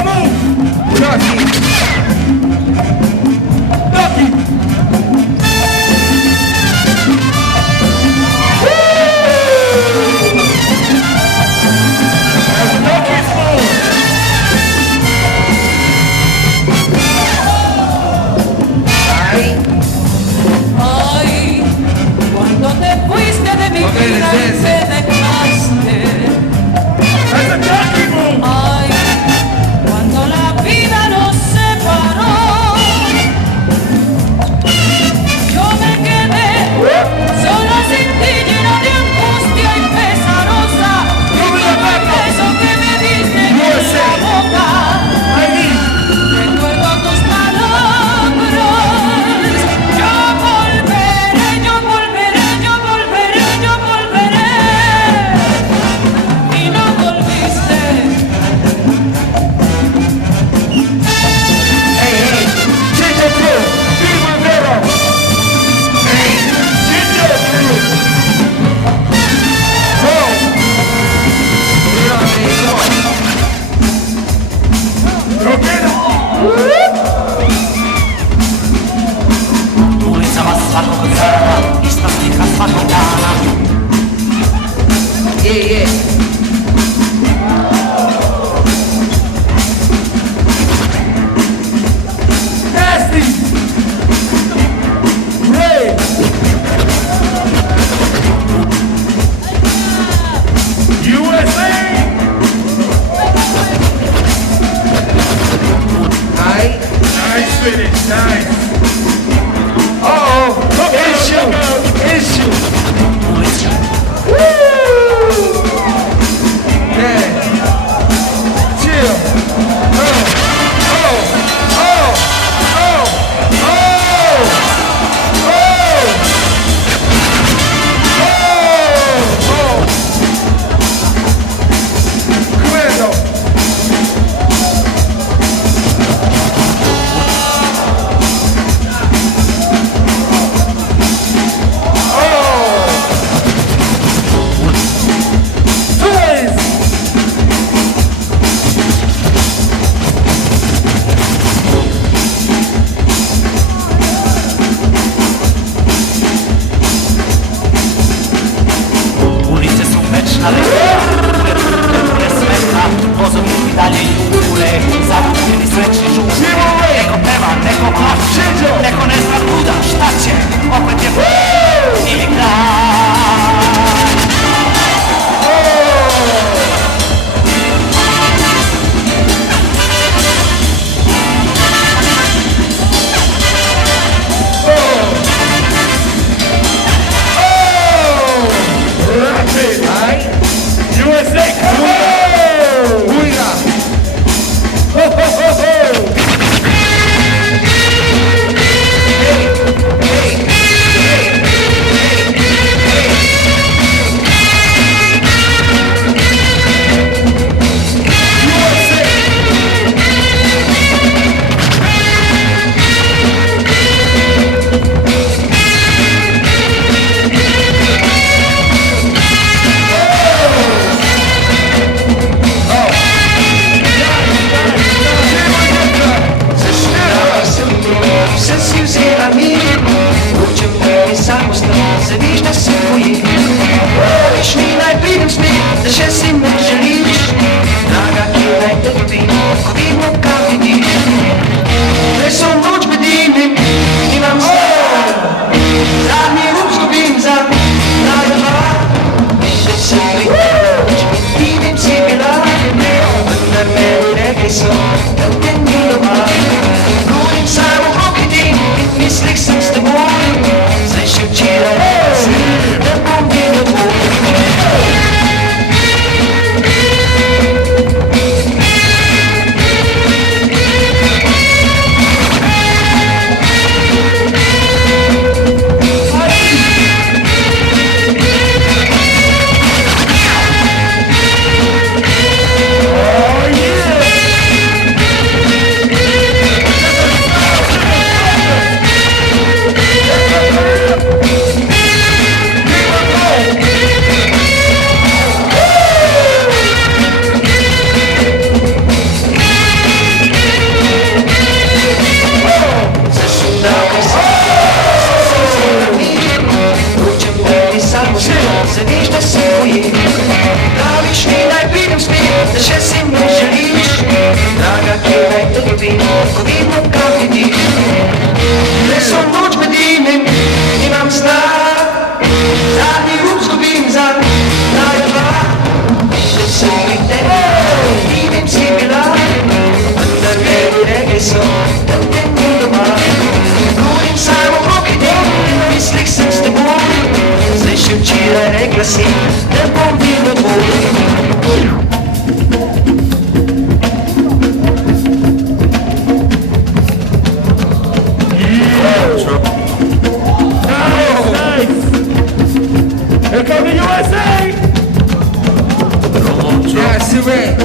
Smurf! Ducky! Ducky! Ay, cuando te fuiste de mi vida y te dejaste. Ay, cuando la vida nos separó, yo me quedé sola sin ti, llena de angustia y pesarosa. Y por eso que me diste en la boca, recuerdo tus palabras. Yo volveré, yo volveré, yo volveré, yo volveré. Y no volviste. Hey, Ginger Crew, Viva Vero. Hey, Ginger Crew. Oh. Ulica vas svakog dana, ista slika svakog dana. Yeah. Nasty. Ray. USA. Nice finish, nice. Uh-oh, issue. Woo! Yeah. Chill. Commando. Toyz. Ulice su meczne, które smecha, wozu i dalej ule, zabudili srećni žuti. Neko peva, neko plače, neko ne zna kuda, šta će, opet je ili kraj. USA, come on! Booyah! Ho, ho, ho, ho! Messi, è bambino poi. Here come the USA! Yes, right.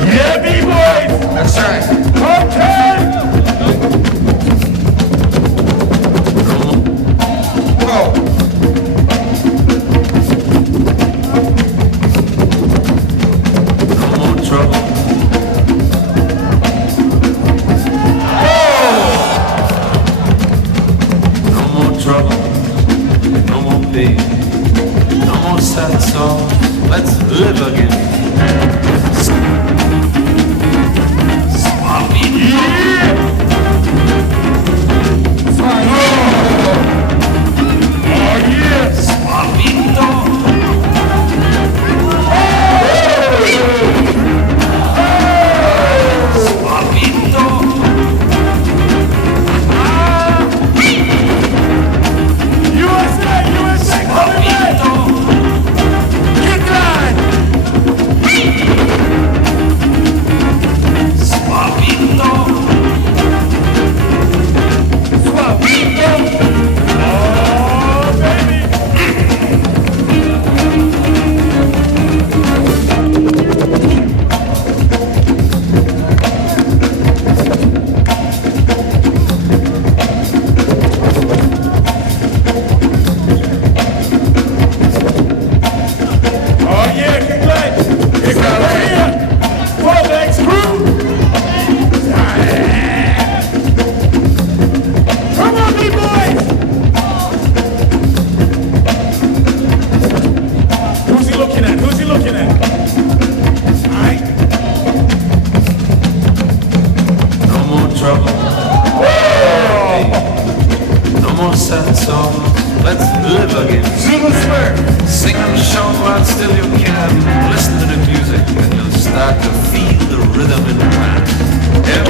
Yeah, B-boys! That's right. Okay! Go! Let's live again. Let's live again. Zulu Smurf. Sing and shout while still you can. Listen to the music and you'll start to feel the rhythm in the band.